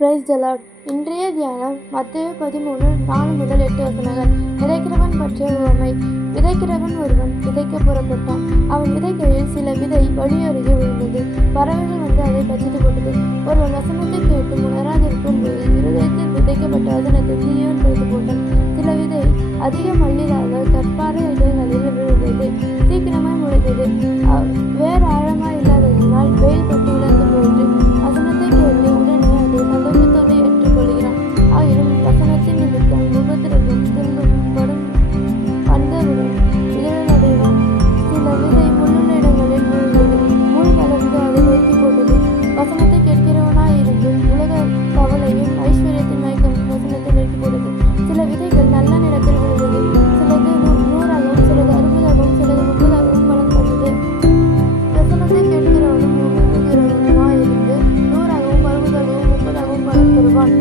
Praise the Lord. இன்றைய தியானம் மத்தேயு 13:4-8 விதைக்கிறவன் பற்றிய உவமை. விதைக்கிறவன் ஒருவன் விதைக்க புறப்பட்டான். அவன் விதைக்கையில் சில விதை வழியருகே விழுந்தது. பறவைகள் வந்து அதை பறித்து போட்டது. ஒருவன் வசனத்தை கேட்டு உணராதிருக்கும் போது இருதயத்தில் விதைக்கப்பட்ட வசனத்தை தீயவன் பறித்து போட்டான். சில விதை அதிக மல்லிராக கற்பாறை இலைகளில் விழுந்தது. சீக்கிரமாய் முளைத்தது. வேறு ஆழமாய் இல்லாததினால் வெயில் பட்டு இழந்து போயிற்று. வசனத்தை கேட்டு உடனே அதை சந்தோஷத்தோடு ஏற்றுக்கொள்கிறான். ஆயினும் வசனத்தின் நிமித்தம் உபத்திரவும் துன்பப்படும் வந்தவுடன் இடரடைவான். சில விதை முள்ளுள்ள இடங்களில் விழுந்தது. முள் வளர்ந்து அதை நொறுக்கி போட்டது. வசனத்தை கேட்கிறவனாயிருந்து உலக கவலையும் ஐஸ்வர்யத்தின் மயக்கமும் வசனத்தை நொறுக்கி போட்டது. சில விதைகள் நல்ல நிலத்தில் விழுந்தது. சிலது 100ஆகவும், சிலது 60ஆகவும், சிலது 30ஆகவும் பலன் தந்தது. வசனத்தை கேட்கிறவனும் உணர்கிறவனுமாயிருந்து 100ஆகவும், 60ஆகவும், 30ஆகவும் பலன் பெறுவான்.